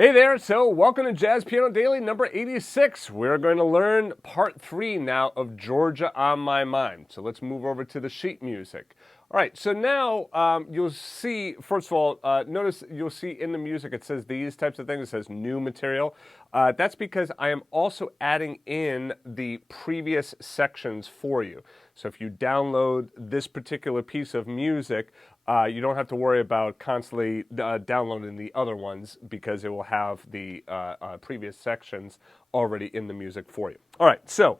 Hey there, so welcome to Jazz Piano Daily number 86. We're going to learn part 3 now of Georgia on My Mind. So let's move over to the sheet music. All right, so now you'll see, first of all, notice you'll see in the music it says these types of things. It says new material. That's because I am also adding in the previous sections for you. So if you download this particular piece of music, you don't have to worry about constantly downloading the other ones because it will have the previous sections already in the music for you. All right, so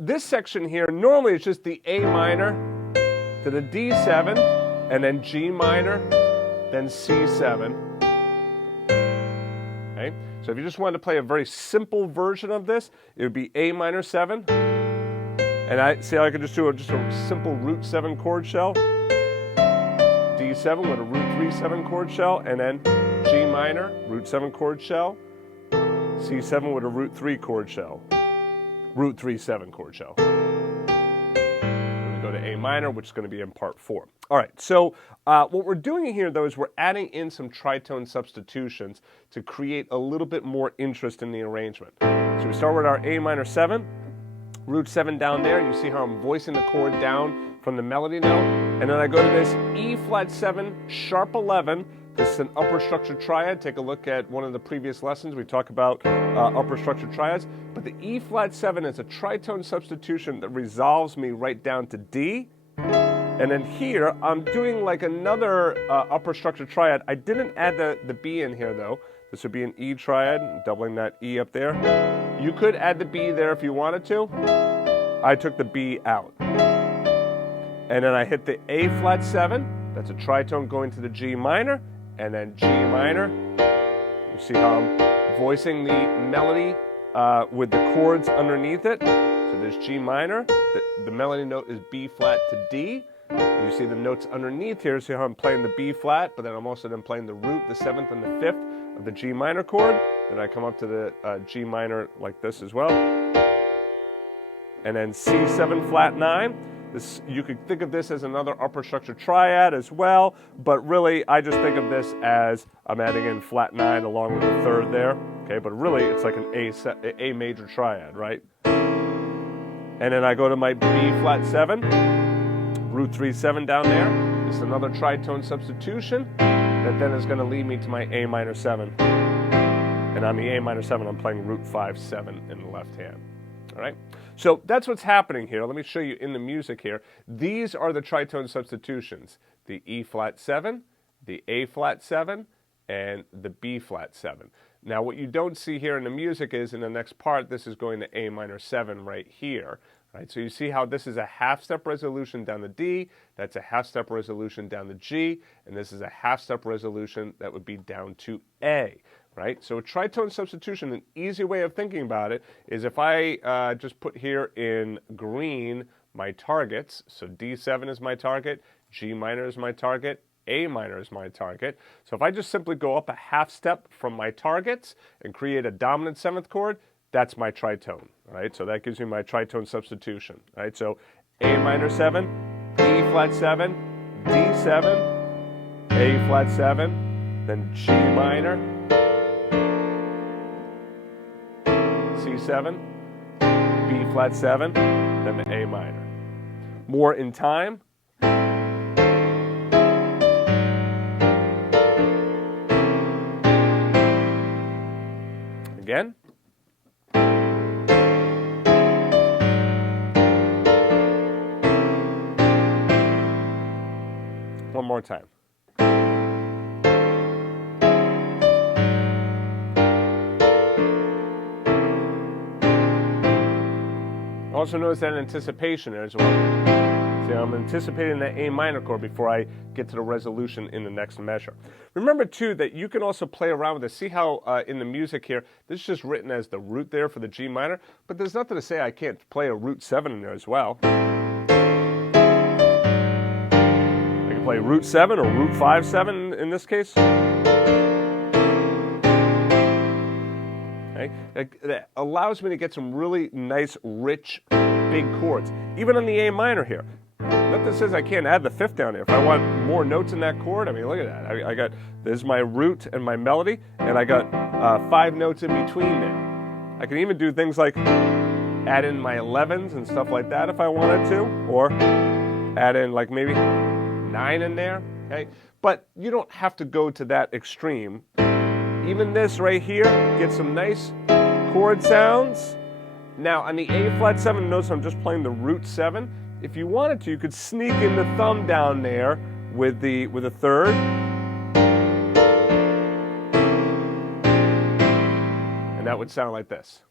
this section here, normally it's just the A minor to the D7, and then G minor, then C7. Okay, so if you just wanted to play a very simple version of this, it would be A minor 7. And I see how I could just do just a simple root 7 chord shell. D7 with a root 3 7 chord shell, and then G minor, root 7 chord shell, C7 with a root 3 chord shell, root 3 7 chord shell. Then we go to A minor, which is going to be in part 4. All right, so what we're doing here, though, is we're adding in some tritone substitutions to create a little bit more interest in the arrangement. So we start with our A minor 7, root 7 down there. You see how I'm voicing the chord down from the melody note, and then I go to this E flat 7 sharp 11. This is an upper structure triad. Take a look at one of the previous lessons. We talk about upper structure triads, but the E flat 7 is a tritone substitution that resolves me right down to D. And then here I'm doing like another upper structure triad. I didn't add the B in here though. This would be an E triad, doubling that E up there. You could add the B there if you wanted to. I took the B out. And then I hit the A flat 7, that's a tritone going to the G minor, and then G minor. You see how I'm voicing the melody with the chords underneath it. So there's G minor, the melody note is B flat to D. You see the notes underneath here, see how I'm playing the B flat, but then I'm also then playing the root, the 7th and the 5th of the G minor chord. Then I come up to the G minor like this as well. And then C7 flat 9. This, you could think of this as another upper structure triad as well, but really I just think of this as I'm adding in flat 9 along with the 3rd there. Okay, but really it's like an A major triad, right? And then I go to my B flat 7, root 3 7 down there. This is another tritone substitution that then is going to lead me to my A minor 7. And on the A minor 7 I'm playing root 5 7 in the left hand. All right, so that's what's happening here. Let me show you in the music here. These are the tritone substitutions: the E flat 7, the A flat 7, and the B flat 7. Now, what you don't see here in the music is in the next part, this is going to A minor 7 right here. Right, so you see how this is a half-step resolution down to D, that's a half-step resolution down to G, and this is a half-step resolution that would be down to A. Right? So a tritone substitution, an easy way of thinking about it is if I just put here in green my targets, so D7 is my target, G minor is my target, A minor is my target. So if I just simply go up a half step from my targets and create a dominant 7th chord, that's my tritone. Right? So that gives me my tritone substitution. Right? So A minor 7, E flat 7, D7, A flat 7, then G minor, C7, B flat 7, then the A minor. More in time. Again. One more time. Also notice that anticipation there as well. See, I'm anticipating that A minor chord before I get to the resolution in the next measure. Remember, too, that you can also play around with this. See how in the music here, this is just written as the root there for the G minor, but there's nothing to say I can't play a root 7 in there as well. I can play root 7 or root 5 7 in this case. Okay? That allows me to get some really nice, rich, big chords. Even on the A minor here. Nothing says I can't add the fifth down here. If I want more notes in that chord, I mean, look at that. I got, there's my root and my melody, and I got 5 notes in between there. I can even do things like add in my 11s and stuff like that if I wanted to, or add in like maybe 9 in there, okay? But you don't have to go to that extreme. Even this right here gets some nice chord sounds. Now on the A flat 7, notice I'm just playing the root 7. If you wanted to, you could sneak in the thumb down there with a third. And that would sound like this.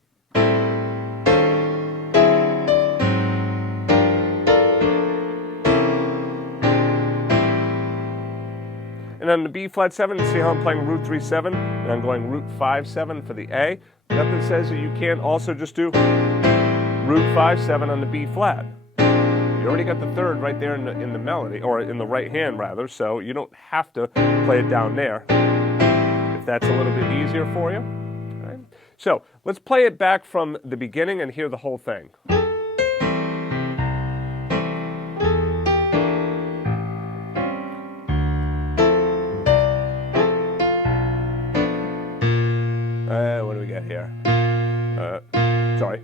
And on the B flat 7, see how I'm playing root 3 7, and I'm going root 5 7 for the A. Nothing says that you can't also just do root 5 7 on the B flat. You already got the third right there in the melody, or in the right hand rather, so you don't have to play it down there if that's a little bit easier for you. All right. So let's play it back from the beginning and hear the whole thing. What do we get here? Sorry.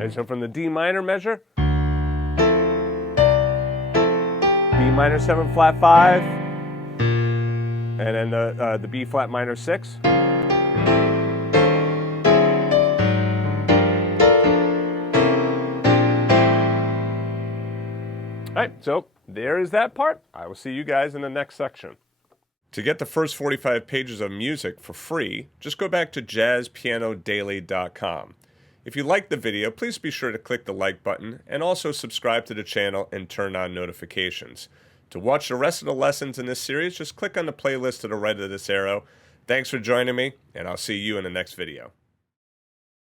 And so from the D minor measure, B minor 7 flat 5, and then the B flat minor 6. All right, so there is that part. I will see you guys in the next section. To get the first 45 pages of music for free, just go back to jazzpianodaily.com. If you liked the video, please be sure to click the like button and also subscribe to the channel and turn on notifications. To watch the rest of the lessons in this series, just click on the playlist to the right of this arrow. Thanks for joining me, and I'll see you in the next video.